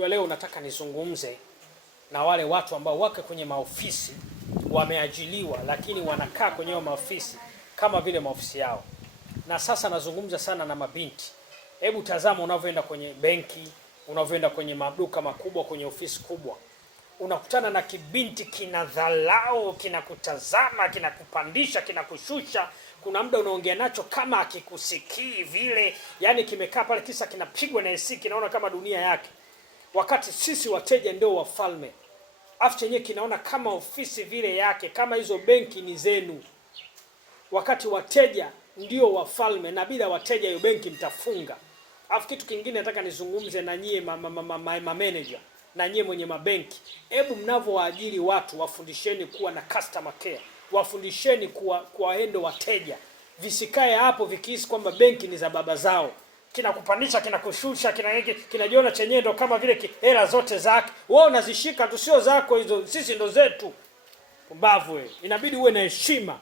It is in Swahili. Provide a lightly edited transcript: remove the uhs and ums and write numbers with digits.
Jua leo nataka nizungumze na wale watu ambao wako kwenye maofisi, wameajiliwa lakini wanakaa kwenye maofisi kama vile maofisi yao. Na sasa nazungumza sana na mabinti. Hebu tazama unavyoenda kwenye benki, unavyoenda kwenye maduka makubwa, kwenye ofisi kubwa. Unakutana na kibinti kinadhalao, kinakutazama, kinakupandisha, kinakushusha. Kuna muda unaongea nacho kama akikusikii vile, yani kimekaa pale kisa kinapigwa na AC, kinaona kama dunia yake. Wakati sisi wateja ndio wafalme. Afu chenyewe kinaona kama ofisi vile yake, kama hizo benki ni zenu. Wakati wateja ndio wafalme, na bila wateja hiyo benki mtafunga. Afu kitu kingine nataka nizungumze na nyie manager na nyie mwenye mabenki. Hebu mnavyowaajiri watu, wafundisheni kuwa na customer care. Wafundisheni kuwaendo wateja. Visikae hapo vikihisi kwamba benki ni za baba zao. Kinakupandisha, kinakushusha, kinajiona chenyewe ndo kama vile hela zote zake. Wewe unazishika tu, sio zako hizo, sisi ndo zetu. Pumbavu wewe. Inabidi uwe na heshima.